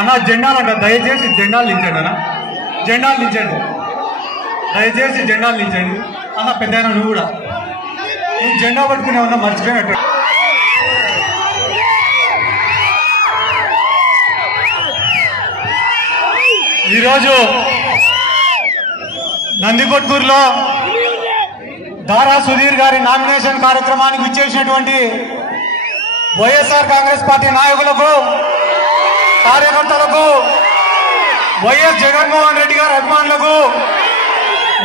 అన్న జెండాలంట, దయచేసి జెండాలు దించండి అన్న, జెండాలు దించండి, దయచేసి జెండాలు దించండి అన్న. పెద్ద నువ్వు కూడా నువ్వు జెండా పట్టుకునే ఉన్నా మర్చిపోయినట్టు. ఈరోజు నందికొట్కూరులో దారా సుధీర్ గారి నామినేషన్ కార్యక్రమానికి ఇచ్చేసినటువంటి వైఎస్ఆర్ కాంగ్రెస్ పార్టీ నాయకులకు, కార్యకర్తలకు, వైఎస్ జగన్మోహన్ రెడ్డి గారి అభిమానులకు,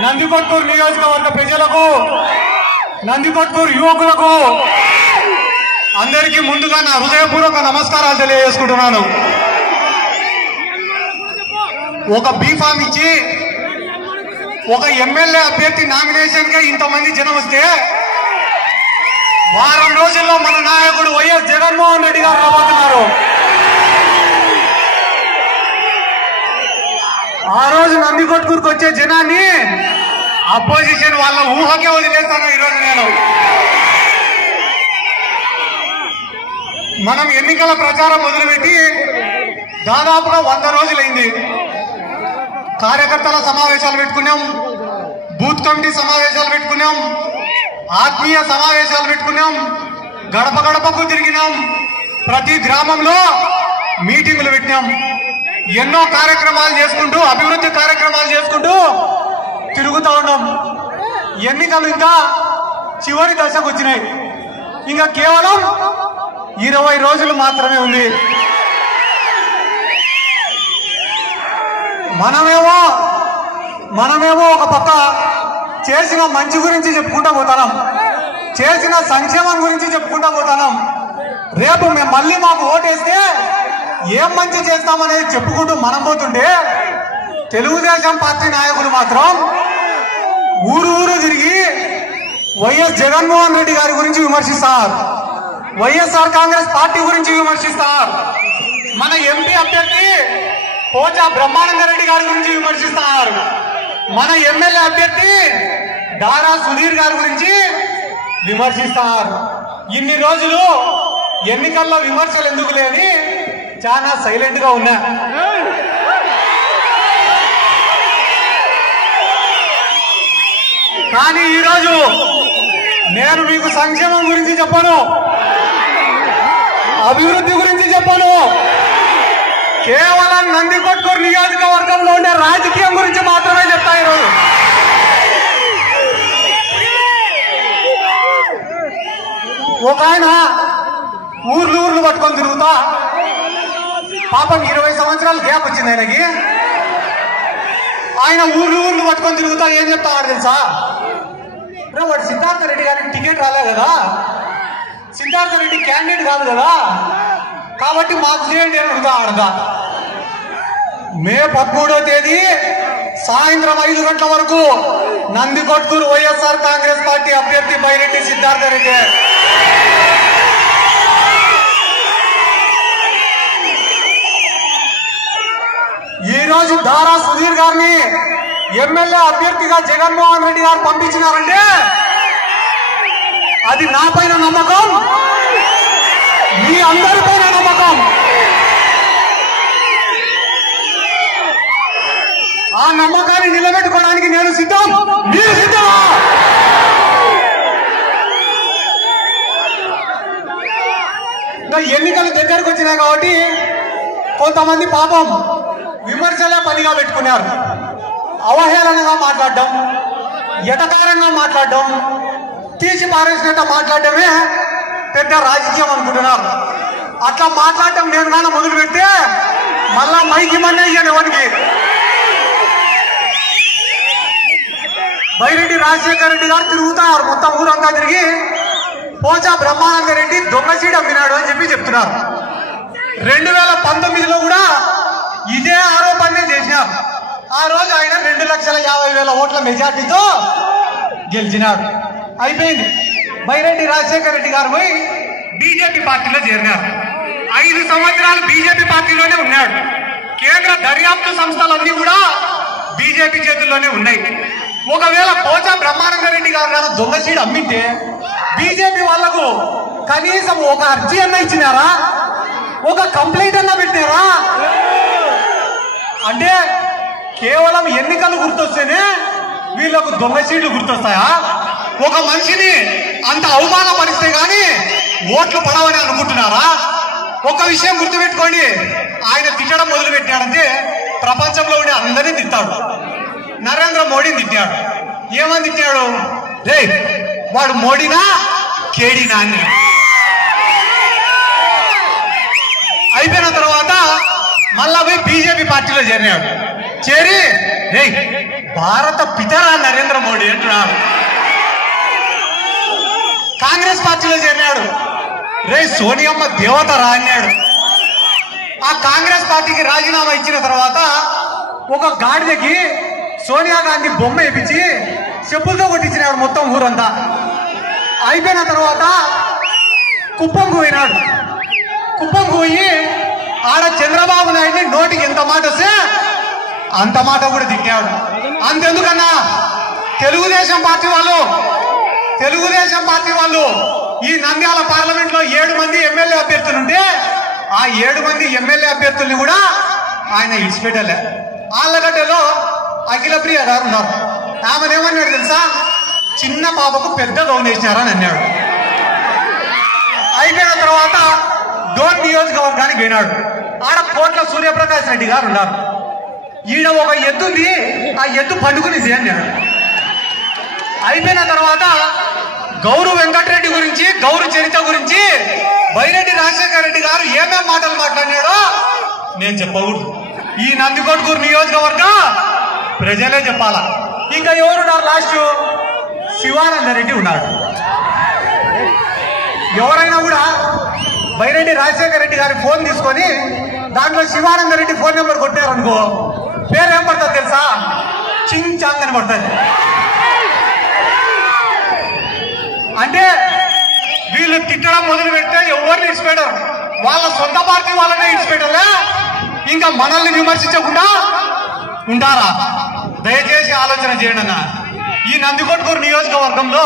నందికొట్కూరు నియోజకవర్గ ప్రజలకు, నందికొట్కూరు యువకులకు అందరికీ ముందుగా నా హృదయపూర్వక నమస్కారాలు తెలియజేసుకుంటున్నాను. ఒక బీఫామ్ ఇచ్చి ఒక ఎమ్మెల్యే అభ్యర్థి నామినేషన్ గా ఇంతమంది జనం వస్తే వారం రోజుల్లో మన నాయకుడు వైఎస్ జగన్మోహన్ రెడ్డి గారు రాబోతున్నారు. ఆ రోజు నందికొట్కూరుకు వచ్చే జనాన్ని అపోజిషన్ వాళ్ళ ఊహకే వదిలేస్తాను. ఈరోజు నేను మనం ఎన్నికల ప్రచారం మొదలుపెట్టి దాదాపుగా 100 రోజులైంది. కార్యకర్తల సమావేశాలు పెట్టుకున్నాం, బూత్ కమిటీ సమావేశాలు పెట్టుకున్నాం, ఆత్మీయ సమావేశాలు పెట్టుకున్నాం, గడప గడపకు తిరిగినాం, ప్రతి గ్రామంలో మీటింగులు పెట్టినాం, ఎన్నో కార్యక్రమాలు చేసుకుంటూ, అభివృద్ధి కార్యక్రమాలు చేసుకుంటూ తిరుగుతూ ఉన్నాం. ఎన్నికలు ఇంకా చివరి దశకు వచ్చినాయి. ఇంకా కేవలం 20 రోజులు మాత్రమే ఉంది. మనమేమో ఒక పక్క చేసిన మంచి గురించి చెప్పుకుంటా పోతాం, చేసిన సంక్షేమం గురించి చెప్పుకుంటా పోతాం. రేపు మళ్ళీ మాకు ఓటేస్తే ఏం మంచి చేస్తామనేది చెప్పుకుంటూ మనం పోతుంటే, తెలుగుదేశం పార్టీ నాయకులు మాత్రం ఊరు తిరిగి వైఎస్ జగన్మోహన్ రెడ్డి గారి గురించి విమర్శిస్తారు, వైఎస్ఆర్ కాంగ్రెస్ పార్టీ గురించి విమర్శిస్తారు, మన ఎంపీ అభ్యర్థి పోచా బ్రహ్మానందరెడ్డి గారి గురించి విమర్శిస్తారు, మన ఎమ్మెల్యే అభ్యర్థి దారా సుధీర్ గారి గురించి విమర్శిస్తారు. ఇన్ని రోజులు ఎన్నికల్లో విమర్శలు ఎందుకు లేని చాలా సైలెంట్ గా ఉన్నా. కానీ ఈరోజు నేను మీకు సంక్షేమం గురించి చెప్పను, అభివృద్ధి గురించి చెప్పను, కేవలం నందికొట్కూరు నియోజకవర్గంలో ఉండే రాజకీయం గురించి మాత్రమే చెప్తా. ఈరోజు ఒక ఆయన ఊర్లు పట్టుకొని తిరుగుతా, పాపం 20 సంవత్సరాలు గ్యాప్ వచ్చింది ఆయనకి. ఆయన ఊర్లు పట్టుకొని తిరుగుతా ఏం చెప్తాడు తెలుసా? వాడు సిద్ధార్థ రెడ్డి గారికి టికెట్ రాలే కదా, సిద్ధార్థ రెడ్డి క్యాండిడేట్ కాదు కదా, కాబట్టి మాకు చేయండి అని అడుగుతా. మే 13వ తేదీ సాయంత్రం 5 గంటల వరకు నందికొట్కూరు వైఎస్ఆర్ కాంగ్రెస్ పార్టీ అభ్యర్థి బైరెడ్డి సిద్ధార్థ రెడ్డి. ఈ రోజు దారా సుధీర్ గారిని ఎమ్మెల్యే అభ్యర్థిగా జగన్మోహన్ రెడ్డి గారు పంపించినారంటే అది నా పైన నమ్మకం, మీ అందరిపైన నమ్మకం. ఆ నమ్మకాన్ని నిలబెట్టుకోవడానికి నేను సిద్ధం, మీరు సిద్ధమా? ఎన్నికలు దగ్గరకు వచ్చినాయి కాబట్టి కొంతమంది పాపం విమర్శలే పనిగా పెట్టుకున్నారు. అవహేళనగా మాట్లాడడం, ఎటకారంగా మాట్లాడడం, తీసి పారేసినట్టు మాట్లాడటమే పెద్ద రాజకీయం అనుకుంటున్నారు. అట్లా మాట్లాడటం నేను కానీ మొదలు పెడితే మళ్ళా మైకి మన్నే ఎవరికి. బైరెడ్డి రాజశేఖర రెడ్డి గారు తిరుగుతున్నారు, మొత్తం ఊరంతా తిరిగి పోచా బ్రహ్మానందరెడ్డి దొంగ సీట్ అమ్మినాడు అని చెప్తున్నారు. 2019లో కూడా ఇదే ఆరోపణనే చేసినారు. ఆ రోజు ఆయన 2,50,000 ఓట్ల మెజార్టీతో గెలిచినారు. అయిపోయింది. బైరెడ్డి రాజశేఖర రెడ్డి గారు పోయి బీజేపీ పార్టీలో చేరినారు. 5 సంవత్సరాలు బీజేపీ పార్టీలోనే ఉన్నాడు. కేంద్ర దర్యాప్తు సంస్థలన్నీ కూడా బీజేపీ చేతుల్లోనే ఉన్నాయి. ఒకవేళ పోచా బ్రహ్మానందరెడ్డి గారు దొంగ సీట్ అమ్మితే బీజేపీ వాళ్లకు కనీసం ఒక అర్జీ అన్న ఇచ్చినారా? ఒక కంప్లైంట్ అన్నా పెట్టినారా? అంటే కేవలం ఎన్నికలు గుర్తొస్తేనే వీళ్ళకు దొంగ సీట్లు గుర్తొస్తాయా? ఒక మనిషిని అంత అవమానపరిస్తే గాని ఓట్లు పడవని అనుకుంటున్నారా? ఒక విషయం గుర్తుపెట్టుకోండి, ఆయన తిట్టడం మొదలు పెట్టాడంటే ప్రపంచంలో ఉండే అందరినీ తిట్టాడు. నరేంద్ర మోడీని తిట్టాడు. ఏమని తిట్టాడు? రే వాడు మోడీనా కేడీనా అని. అయిపోయిన తర్వాత మళ్ళా పోయి బీజేపీ పార్టీలో చేరినాడు. చేరి రే భారత పితరా నరేంద్ర మోడీ అంటున్నాడు. కాంగ్రెస్ పార్టీలో చేరినాడు. రే సోనియమ్మ దేవతరా అన్నాడు. ఆ కాంగ్రెస్ పార్టీకి రాజీనామా ఇచ్చిన తర్వాత ఒక గాడిదకి సోనియా గాంధీ బొమ్మ వేపించి చెప్పులతో కొట్టించినాడు మొత్తం ఊరంతా. అయిపోయిన తర్వాత కుప్పంకు పోయినాడు. కుప్పంకు పోయి ఆడ చంద్రబాబు నాయుడిని నోటికి ఎంత మాట వస్తే అంత మాట కూడా తిట్టాడు. అంతెందుకన్నా తెలుగుదేశం పార్టీ వాళ్ళు ఈ నంద్యాల పార్లమెంట్ లో 7 మంది ఎమ్మెల్యే అభ్యర్థులుంటే ఆ 7 మంది ఎమ్మెల్యే అభ్యర్థుల్ని కూడా ఆయన ఇడిచిపెట్టలే. ఆళ్ళగడ్డలో అఖిలప్రియ గారు ఉన్నారు. ఆమెనేమన్నాడు తెలుసా? చిన్న పాపకు పెద్ద గౌన్ వేసినారని అన్నాడు. అయిపోయిన తర్వాత డోన్ నియోజకవర్గానికి పోయినాడు. ఆడ కోట్ల సూర్యప్రకాష్ రెడ్డి గారు ఉన్నారు. ఈడ ఒక ఎద్దుంది, ఆ ఎద్దు పండుకునిది అన్నాడు. అయిపోయిన తర్వాత గౌరు వెంకటరెడ్డి గురించి, గౌరు చరిత్ర గురించి బైరెడ్డి రాజశేఖర రెడ్డి గారు ఏమేం మాటలు మాట్లాడినాడో నేను చెప్పకూడదు. ఈ నందికొట్కూరు నియోజకవర్గం ప్రజలే చెప్పాలా. ఇంకా ఎవరున్నారు? లాస్ట్ శివానంద రెడ్డి ఉన్నాడు. ఎవరైనా కూడా బైరెడ్డి రాజశేఖర రెడ్డి గారి ఫోన్ తీసుకొని దాంట్లో శివానంద రెడ్డి ఫోన్ నెంబర్ కొట్టారనుకో, పేరు ఏం పడుతుంది తెలుసా? చింగ్ చాంగ్ అని పడుతుంది. అంటే వీళ్ళు తిట్టడం మొదలు పెడితే ఎవరిని ఇచ్చిపెట్టారు, వాళ్ళ సొంత పార్టీ వాళ్ళనే ఇచ్చిపెట్టారా? ఇంకా మనల్ని విమర్శించకుండా ఉంటారా? దయచేసి ఆలోచన చేయండి అన్న. ఈ నందికొట్కూరు నియోజకవర్గంలో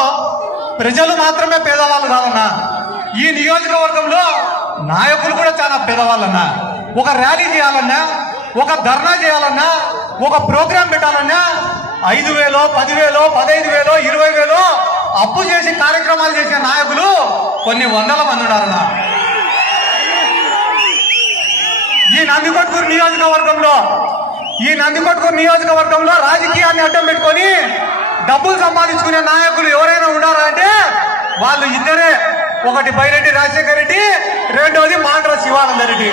ప్రజలు మాత్రమే పేదవాళ్ళు కాదన్నా, ఈ నియోజకవర్గంలో నాయకులు కూడా చాలా పేదవాళ్ళన్నా. ఒక ర్యాలీ చేయాలన్నా, ఒక ధర్నా చేయాలన్నా, ఒక ప్రోగ్రాం పెట్టాలన్నా 5,000, 10,000, 15,000, 20,000 అప్పు చేసి కార్యక్రమాలు చేసే నాయకులు కొన్ని వందల మంది ఉన్నారన్నా. ఈ నందికొట్కూరు నియోజకవర్గంలో రాజకీయాన్ని అడ్డం పెట్టుకొని డబ్బులు సంపాదించుకునే నాయకులు ఎవరైనా ఉన్నారా అంటే వాళ్ళు ఇద్దరే. ఒకటి బైరెడ్డి రాజశేఖర రెడ్డి, రెండోది మాండ్ర శివానంద రెడ్డి.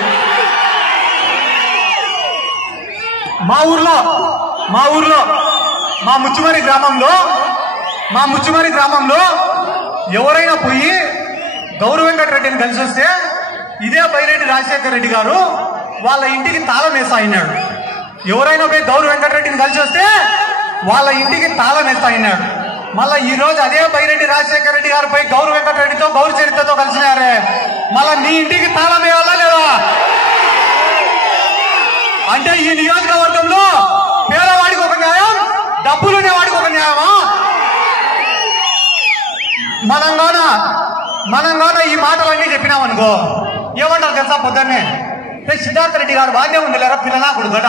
మా ఊర్లో మా ముచ్చుమరి గ్రామంలో ఎవరైనా పోయి గౌరు వెంకటరెడ్డిని కలిసి వస్తే ఇదే బైరెడ్డి రాజశేఖర రెడ్డి గారు వాళ్ళ ఇంటికి తాళం వేస్తాయినాడు. ఎవరైనా పోయి గౌరు వెంకటరెడ్డిని కలిసి వస్తే వాళ్ళ ఇంటికి తాళం వేస్తాయినాడు. మళ్ళా ఈ రోజు అదే బైరెడ్డి రాజశేఖర రెడ్డి గారు పోయి గౌరు వెంకటరెడ్డితో, గౌరు చరిత్రతో కలిసినారే, మళ్ళా నీ ఇంటికి తాళం వేయాలా లేదా? అంటే ఈ నియోజకవర్గంలో పేదవాడికి ఒక న్యాయం, డబ్బులునేవాడికి ఒక న్యాయమా? మనంగాన ఈ మాటలన్నీ చెప్పినామనుకో ఏమంటారు తెలుసా? పొద్దున్నే సిద్ధార్థ రెడ్డి గారు బాధ్యం ఉంది లేరా పిల్లనా కొడుకట.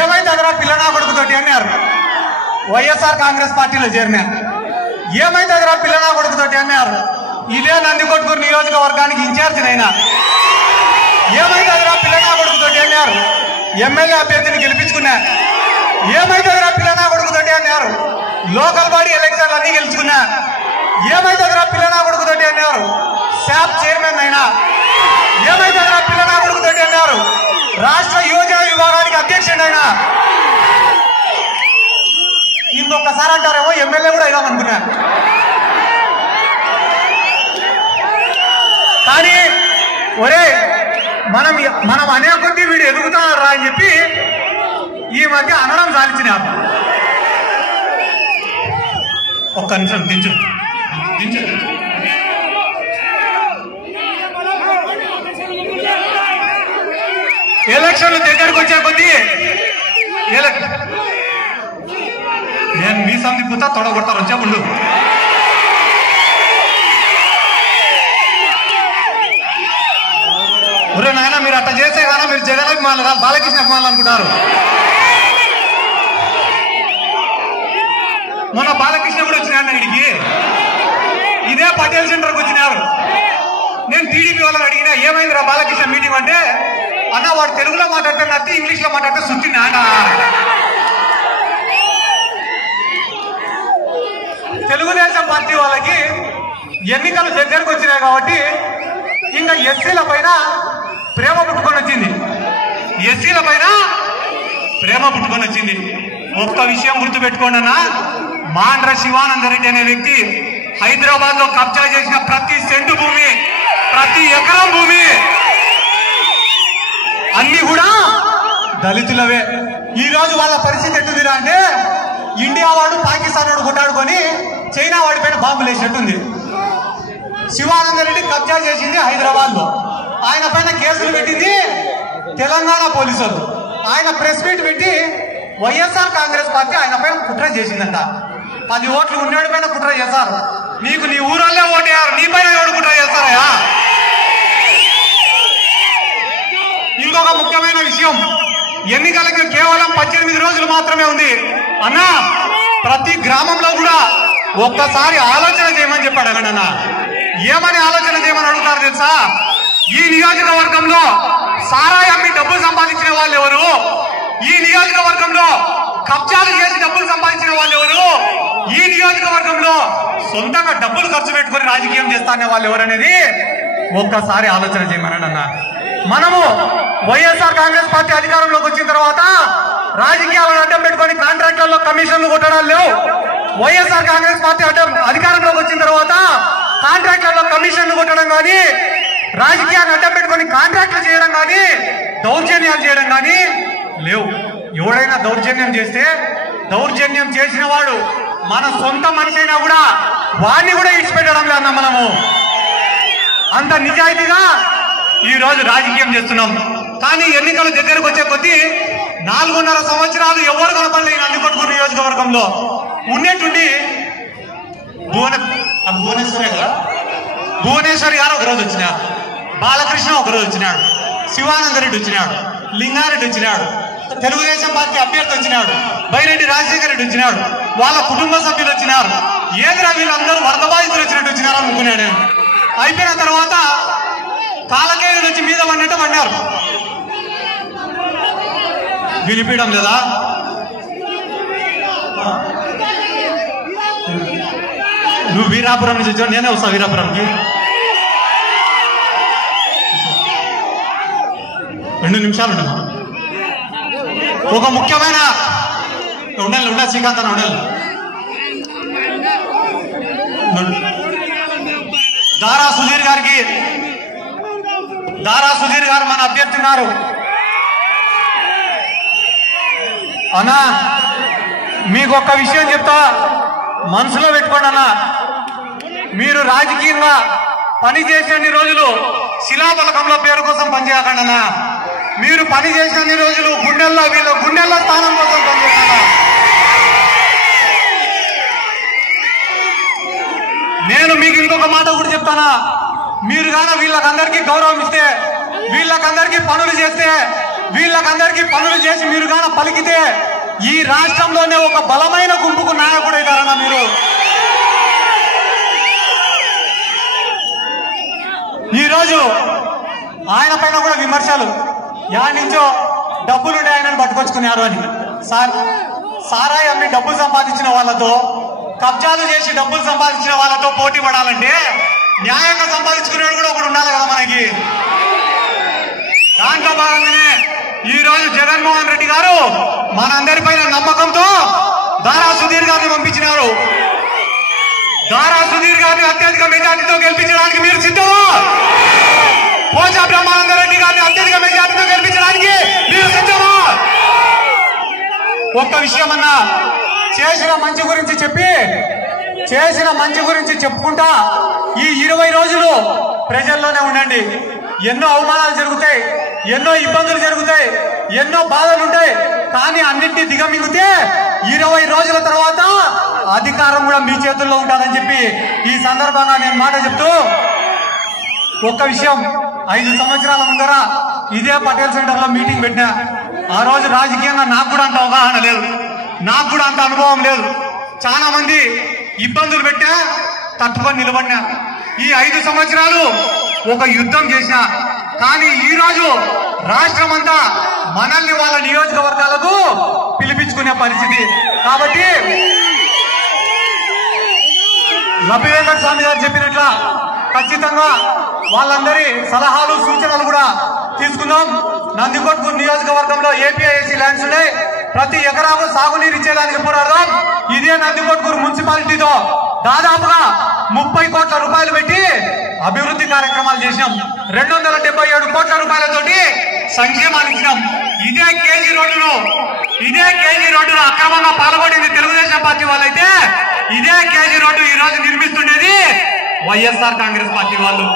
ఏమైతే అదరా పిల్లనా కొడుకుతోటి అన్నారు. వైఎస్ఆర్ కాంగ్రెస్ పార్టీలో చేరినారు. ఏమైతే అదరా పిల్లనా కొడుకుతోటి అన్నారు. ఇదే నందికొట్కూరు నియోజకవర్గానికి ఇన్ఛార్జి అయినా. ఏమైతే అదరా పిల్లనా కొడుకుతోటి అన్నారు. ఎమ్మెల్యే అభ్యర్థిని గెలిపించుకున్నా. ఏమైతే అదరా పిల్లనా కొడుకుతోటి అన్నారు. లోకల్ బాడీ ఎలక్షన్లు అన్ని గెలుచుకున్నా. ఏమైతే అదరా పిల్లనా కొడుకుతోటి అన్నారు. శాప్ చైర్మన్ అయినా. ఏమైతే అదరా పిల్లనా కొడుకుతోటి అన్నారు. రాష్ట్ర యువజన విభాగానికి అధ్యక్షుడైనా. ఇంకొకసారి అంటారేమో ఎమ్మెల్యే కూడా అయినామనుకున్నా. కానీ ఒరే మనం అనే కొద్దీ వీడు ఎదుగుతున్నారా అని చెప్పి ఈ మధ్య అనడం సాధించిన. ఒక్క నిమిషం దించు. ఎలక్షన్లు దగ్గరకు వచ్చే కొద్దీ నేను మీ సందిపుతా తొడగొడతారు వచ్చే ముందు. ఒరే నాయన మీరు అట్లా చేస్తే కానీ మీరు జగన్ అభిమానులు కాదు బాలకృష్ణ అభిమానులు అనుకుంటారు. మొన్న బాలకృష్ణ కూడా వచ్చినాడు ఇక్కడికి, ఇదే పటేల్ సెంటర్కి వచ్చినారు. నేను టీడీపీ వాళ్ళని అడిగినా ఏమైంది రా బాలకృష్ణ మీటింగ్ అంటే, అన్న వాడు తెలుగులో మాట్లాడితే నచ్చి ఇంగ్లీష్ లో మాట్లాడితే సుత్తి నాన్న. తెలుగుదేశం పార్టీ వాళ్ళకి ఎన్నికలు దగ్గరకు వచ్చినాయి కాబట్టి ఇంకా ఎస్సీల పైన ప్రేమ పుట్టుకొని వచ్చింది. ఎస్సీల పైన ప్రేమ పుట్టుకొని వచ్చింది. ఒక్క విషయం గుర్తుపెట్టుకోండి అన్న, మాండ్ర శివానంద రెడ్డి అనే వ్యక్తి హైదరాబాద్ లో కబ్జా చేసిన ప్రతి సెంటు భూమి, ప్రతి ఎకరం భూమి అన్ని కూడా దళితులవే. ఈ రోజు వాళ్ళ పరిస్థితి ఎట్టుందిరా అంటే, ఇండియా వాడు పాకిస్తాన్ వాడు కొట్టాడుకొని చైనా వాడి పైన బాంబులు వేసినట్టుంది. శివానంద రెడ్డి కబ్జా చేసింది హైదరాబాద్ లో, ఆయన పైన కేసులు పెట్టింది తెలంగాణ పోలీసులు. ఆయన ప్రెస్ మీట్ పెట్టి వైఎస్ఆర్ కాంగ్రెస్ పార్టీ ఆయన పైన కుట్ర చేసిందంట. 10 ఓట్లు ఉండేవాడి పైన కుట్ర చేశారు. నీకు నీ ఊరల్లే ఓటేయారు, నీ పైన ఎవడు కుట్ర చేస్తారయా? ఇంకొక ముఖ్యమైన విషయం, ఎన్నికలకు కేవలం 18 రోజులు మాత్రమే ఉంది అన్న. ప్రతి గ్రామంలో కూడా ఒక్కసారి ఆలోచన చేయమని చెప్పాడు అన్న. ఏమని ఆలోచన చేయమని అడుగుతారు తెలుసా? ఈ నియోజకవర్గంలో సారాయి అమ్మి డబ్బులు సంపాదించిన వాళ్ళు ఎవరు? ఈ నియోజకవర్గంలో కబ్జాలు చేసి డబ్బులు సంపాదించిన వాళ్ళు ఎవరు? ఈ నియోజకవర్గంలో సొంతంగా డబ్బులు ఖర్చు పెట్టుకుని రాజకీయం చేస్తానే వాళ్ళు ఎవరనేది ఒక్కసారి ఆలోచన చేయమని అన్న. మనము వైఎస్ఆర్ కాంగ్రెస్ పార్టీ అధికారంలోకి వచ్చిన తర్వాత రాజకీయాలను అడ్డం పెట్టుకుని కాంట్రాక్టర్లో కమిషన్లు కొట్టడాలు లేవు. వైఎస్ఆర్ కాంగ్రెస్ పార్టీ అధికారంలోకి వచ్చిన తర్వాత కాంట్రాక్టర్లో కమిషన్లు కొట్టడం కానీ, రాజకీయాన్ని అడ్డం పెట్టుకుని కాంట్రాక్టులు చేయడం కానీ, దౌర్జన్యాలు చేయడం కానీ లేవు. ఎవడైనా దౌర్జన్యం చేస్తే, దౌర్జన్యం చేసిన వాడు మన సొంత మనిషి అయినా కూడా వాడిని కూడా ఇచ్చిపెట్టడం లేదన్న. మనము అంత నిజాయితీగా ఈ రోజు రాజకీయం చేస్తున్నాం. కానీ ఎన్నికలు దగ్గరకు వచ్చే కొద్దీ 4.5 సంవత్సరాలు ఎవరు కనపడలేదు అన్నికొట్టుకు నియోజకవర్గంలో ఉన్నట్టుండి భువనేశ్వరే కదా, భువనేశ్వర్ గారు ఒకరోజు వచ్చినాడు, బాలకృష్ణ ఒకరోజు వచ్చినాడు, శివానంద రెడ్డి వచ్చినాడు, లింగారెడ్డి వచ్చినాడు, తెలుగుదేశం పార్టీ అభ్యర్థి వచ్చినాడు, బైరెడ్డి రాజశేఖర రెడ్డి వచ్చినాడు, వాళ్ళ కుటుంబ సభ్యులు వచ్చినారు. ఏదిరా వీళ్ళందరూ వరద బాధితులు వచ్చినట్టు వచ్చినారు అనుకున్నాడు. అయిపోయిన తర్వాత కాలకేయులు వచ్చి మీద పడినట్టు పడినారు. వినిపించడం లేదా? నువ్వు వీరాపురం నుంచి వచ్చావు, నేనే వస్తా వీరాపురంకి. 2 నిమిషాలు ఉండు. ఒక ముఖ్యమైన ఉండాలి శ్రీకాంత్ అన్న ఉండాలి. దారా సుధీర్ గారు మన అభ్యర్థి ఉన్నారు అన్నా. మీకు ఒక్క విషయం చెప్తా, మనసులో పెట్టుకోండి అన్న. మీరు రాజకీయంగా పనిచేసేన్ని రోజులు శిలాఫలకంలో పేరు కోసం పనిచేయకండి అన్న. మీరు పని చేసిన రోజులు గుండెల్లో స్థానం కోసం పనిచేయాలి. నేను మీకు ఇంకొక మాట కూడా చెప్తానా, మీరు కానీ వీళ్ళకందరికీ గౌరవం ఇస్తే, వీళ్ళకందరికీ పనులు చేస్తే, వీళ్ళకందరికీ పనులు చేసి మీరు కానీ పలికితే ఈ రాష్ట్రంలోనే ఒక బలమైన గుంపుకు నాయకుడు అవుతారన్నా. మీరు ఈరోజు ఆయన పైన కూడా విమర్శలు, యాడ్ నుంచో డబ్బులుండే ఆయనను పట్టుకొచ్చుకున్నారు అని. సారాయి అమ్మి డబ్బులు సంపాదించిన వాళ్ళతో, కబ్జాలు చేసి డబ్బులు సంపాదించిన వాళ్ళతో పోటీ పడాలంటే న్యాయంగా సంపాదించుకునేవాడు కూడా ఒకడు ఉండాలి కదా మనకి. దాంట్లో భాగంగానే ఈ రోజు జగన్మోహన్ రెడ్డి గారు మనందరిపైన నమ్మకంతో దారా సుధీర్ గారిని పంపించినారు. దారా సుధీర్ గారిని అత్యధిక మెజార్టీతో గెలిపించడానికి మీరు సిద్ధమా? పోచా బ్రహ్మానంద రెడ్డి గారిని అత్యధిక మెజార్టీతో గెలిపించడానికి మీరు సిద్ధమా? ఒక్క విషయం అన్నా, చేసిన మంచి గురించి చెప్పుకుంటా ఈ 20 రోజులు ప్రజల్లోనే ఉండండి. ఎన్నో అవమానాలు జరుగుతాయి, ఎన్నో ఇబ్బందులు జరుగుతాయి, ఎన్నో బాధలు ఉంటాయి. కానీ అన్నింటినీ దిగమింగితే 20 రోజుల తర్వాత అధికారం కూడా మీ చేతుల్లో ఉంటుందని చెప్పి ఈ సందర్భంగా నేను మాట చెప్తూ ఒక్క విషయం, 5 సంవత్సరాల ముందర ఇదే పటేల్ సెంటర్ లో మీటింగ్ పెట్టినా. ఆ రోజు రాజకీయంగా నాకు కూడా అంత అవగాహన లేదు, నాకు కూడా అంత అనుభవం లేదు. చాలా మంది ఇబ్బందులు పెట్టా, తట్టుకొని నిలబడినా. ఈ 5 సంవత్సరాలు ఒక యుద్ధం చేసిన. కానీ ఈ రోజు రాష్ట్రం అంతా మనల్ని వాళ్ళ నియోజకవర్గాలకు పిలిపించుకునే పరిస్థితి. కాబట్టి లబ్బి వెంకట స్వామి గారు చెప్పినట్ల ఖచ్చితంగా వాళ్ళందరి సలహాలు సూచనలు కూడా తీసుకున్నాం. నందికొట్కూరు నియోజకవర్గంలో ఏపీఐసి ల్యాండ్స్ ఉన్నాయి. ప్రతి ఎకరాకు సాగునీరు ఇచ్చేదానికి పోరాడదాం. ఇదే నందికొట్కూరు మున్సిపాలిటీతో దాదాపుగా 30 కోట్ల రూపాయలు పెట్టి అభివృద్ధి కార్యక్రమాలు చేసినాం. 277 కోట్ల రూపాయలతోటి సంక్షేమాలు ఇచ్చినాం. ఇదే కేజీ రోడ్డులో అక్రమంగా పాల్గొడింది తెలుగుదేశం పార్టీ వాళ్ళైతే, ఇదే కేజీ రోడ్డు ఈ రోజు నిర్మిస్తుండేది వైఎస్ఆర్ కాంగ్రెస్ పార్టీ వాళ్ళు.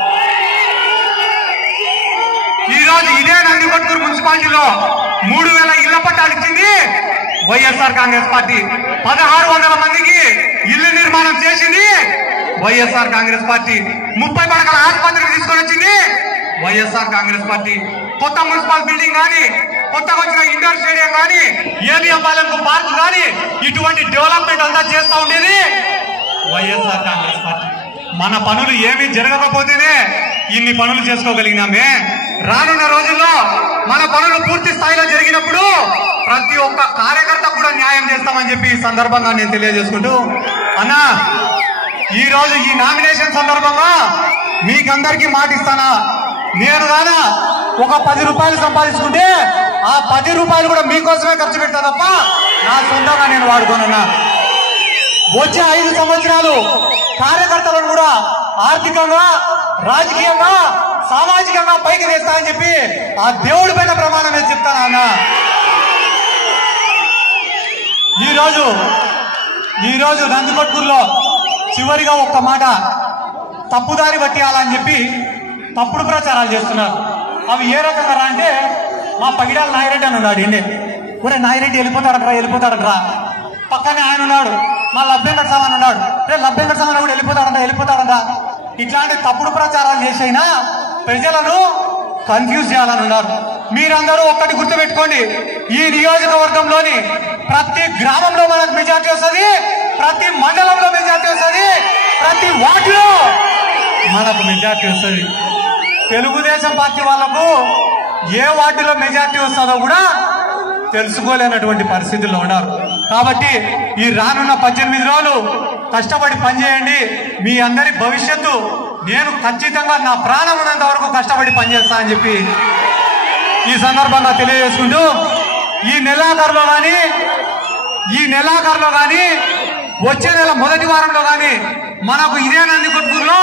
ఈ రోజు ఇదే నందికొట్కూరు మున్సిపాలిటీలో 3000 ఇళ్ల పట్టాలు ఇచ్చింది వైఎస్ఆర్ కాంగ్రెస్ పార్టీ. 1600 మందికి ఇల్లు నిర్మాణం చేసింది వైఎస్ఆర్ కాంగ్రెస్ పార్టీ. 30 పడకల ఆసుపత్రికి తీసుకొని వచ్చింది వైఎస్ఆర్ కాంగ్రెస్ పార్టీ. కొత్త మున్సిపల్ బిల్డింగ్ కానీ, కొత్తగా వచ్చిన ఇండోర్ స్టేడియం కానీ, ఏబిఎం పాలెంకు పార్కు కానీ, ఇటువంటి డెవలప్మెంట్ అంతా చేస్తూ ఉండేది వైఎస్ఆర్ కాంగ్రెస్ పార్టీ. మన పనులు ఏమీ జరగకపోతేనే ఇన్ని పనులు చేసుకోగలిగినామే. రానున్న రోజుల్లో మన పనులు పూర్తి స్థాయిలో జరిగినప్పుడు ప్రతి ఒక్క కార్యకర్త కూడా న్యాయం చేస్తామని చెప్పి ఈ సందర్భంగా నేను తెలియజేసుకుంటూ, అన్నా ఈ రోజు ఈ నామినేషన్ సందర్భంగా మీకందరికీ మాట ఇస్తానా, నేను గానా ఒక 10 రూపాయలు సంపాదించుకుంటే ఆ 10 రూపాయలు కూడా మీకోసమే ఖర్చు పెడతా తప్ప నా సొంతంగా నేను వాడుకోనన్నా. వచ్చే 5 సంవత్సరాలు కార్యకర్తలను కూడా ఆర్థికంగా, రాజకీయంగా, సామాజికంగా పైకి తెస్తానని చెప్పి ఆ దేవుడి పైన ప్రమాణం వేసి చెప్తాను అన్న. ఈరోజు నందికొట్కూరులో చివరిగా ఒక్క మాట, తప్పుదారి పట్టియాలని చెప్పి తప్పుడు ప్రచారాలు చేస్తున్నారు. అవి ఏ రకంగా అంటే, మా పగిడాల నాయిరెడ్డి అని ఉన్నాడు. ఇండే ఒరే నాయిరెడ్డి వెళ్ళిపోతాడట్రా. పక్కనే ఆయన ఉన్నాడు, మా లబ్బెంకట సామాన్ ఉన్నాడు. రే లబ్బెంకట సామాన్ కూడా వెళ్ళిపోతాడంట. ఇట్లాంటి తప్పుడు ప్రచారాలు చేసైనా ప్రజలను కన్ఫ్యూజ్ చేయాలని ఉన్నారు. మీరందరూ ఒక్కటి గుర్తుపెట్టుకోండి, ఈ నియోజకవర్గంలోని ప్రతి గ్రామంలో మనకు మెజార్టీ వస్తుంది, ప్రతి మండలంలో మెజార్టీ వస్తుంది, ప్రతి వార్డులో మనకు మెజార్టీ వస్తుంది. తెలుగుదేశం పార్టీ వాళ్లకు ఏ వార్డులో మెజార్టీ వస్తుందో కూడా తెలుసుకోలేనటువంటి పరిస్థితుల్లో ఉన్నారు. కాబట్టి ఈ రానున్న 18 రోజులు కష్టపడి పనిచేయండి. మీ అందరి భవిష్యత్తు నేను ఖచ్చితంగా నా ప్రాణం ఉన్నంత వరకు కష్టపడి పనిచేస్తా అని చెప్పి ఈ సందర్భంగా తెలియజేసుకుంటూ, ఈ నెలాఖరులో కానీ వచ్చే నెల మొదటి వారంలో కానీ మనకు ఇదే నందికొట్కూరులో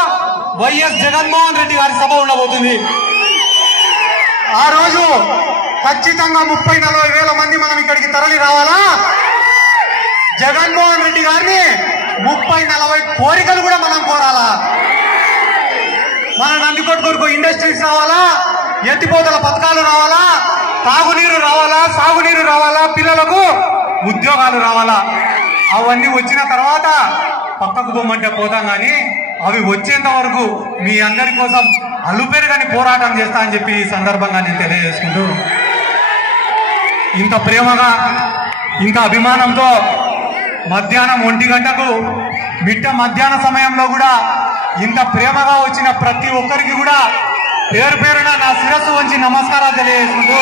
వైఎస్ జగన్మోహన్ రెడ్డి గారి సభ ఉండబోతుంది. ఆ రోజు ఖచ్చితంగా 30-40 వేల మంది మనం ఇక్కడికి తరలి రావాలా. జగన్మోహన్ రెడ్డి గారిని 30-40 కోరికలు కూడా మనం కోరాలా. మన నందికొట్కూరుకు ఇండస్ట్రీస్ రావాలా, ఎత్తిపోతల పథకాలు రావాలా, తాగునీరు రావాలా, సాగునీరు రావాలా, పిల్లలకు ఉద్యోగాలు రావాలా. అవన్నీ వచ్చిన తర్వాత పక్కకు పోమంటే పోతాం, కానీ అవి వచ్చేంత వరకు మీ అందరి కోసం అలుపెరుగని పోరాటం చేస్తా అని చెప్పి ఈ సందర్భంగా నేను తెలియజేసుకుంటూ, ఇంత ప్రేమగా, ఇంత అభిమానంతో మధ్యాహ్నం 1 గంటకు మిట్ట మధ్యాహ్న సమయంలో కూడా ఇంత ప్రేమగా వచ్చిన ప్రతి ఒక్కరికి కూడా పేరు పేరున నా శిరస్సు వంచి నమస్కారాలు తెలియజేసుకుంటూ,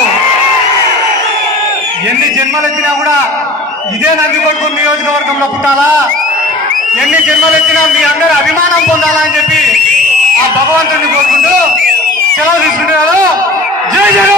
ఎన్ని జన్మలెత్తినా కూడా ఇదే నందికొట్కూరు నియోజకవర్గంలో పుట్టాలా, ఎన్ని జన్మలెత్తినా మీ అందరి అభిమానం పొందాలా అని చెప్పి ఆ భగవంతుడిని కోరుకుంటూ సెలవు తీసుకుంటున్నారు. జై జగన్.